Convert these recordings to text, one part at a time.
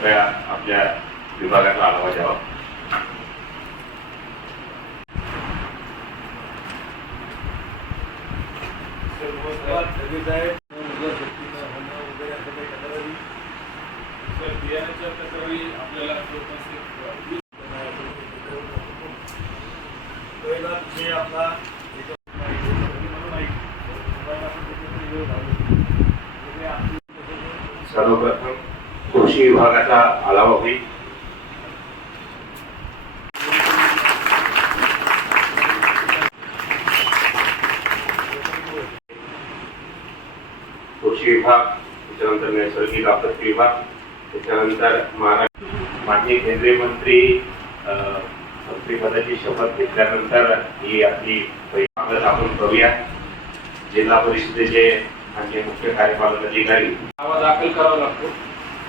कृपया आपल्या विभागाचा आढावा द्यावा आपल्याला वीस सर्वप्रथम कृषी विभागाचा आढावा होईल. कृषी विभाग त्याच्यानंतर नैसर्गिक आपत्ती विभाग त्याच्यानंतर महाराष्ट्र माजी केंद्रीय मंत्री मंत्रिपदाची शपथ घेतल्यानंतर ही आपली पहिली आपण करूया. जिल्हा परिषदेचे आणि मुख्य कार्यपालक अधिकारी. दावा दाखल करावा लागतो.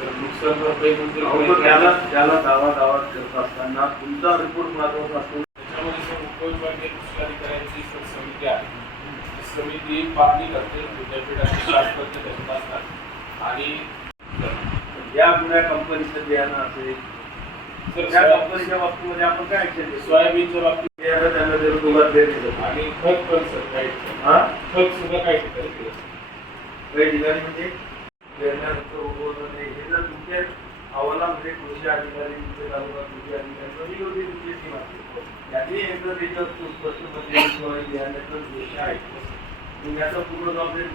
नुकसान भरपाई मंजूर अहो, त्याला. त्याला दावा दावा करत असताना तुमचा रिपोर्ट महत्त्वाचा असतो. त्याच्यामध्ये सर उपविभागीय कृषी अधिकाऱ्यांची सर समिती आहे. ती समिती पाहणी करते विद्यापीठाचे शास्त्रज्ञ त्याच्यात असतात. आणि या जुन्या कंपनीचं बियाणं असेल सर त्या सोया- कंपनीच्या बाबतीमध्ये आपण काय ऍक्शन घेतो सोयाबीनच्या बाबतीत बियाणं त्यांना जर तुम्हाला देत दिलं. आणि खत पण सर काही ठिकाणी. हा? खत सुद्धा काही ठिकाणी केलं सर. काही ठिकाणी म्हणजे? बियाण्याचं उगवणं नाही हे जर अहवालामध्ये म्हणजे कृषी अधिकारी तिथे तालुका कृषी अधिकारी कधी कधी तुमची टीम असते. त्यांनी एकदा त्याच्यात स्पष्टपणे किंवा बियाण्याचं आहे. तुम्ही याचा पूर्ण जबाबदारी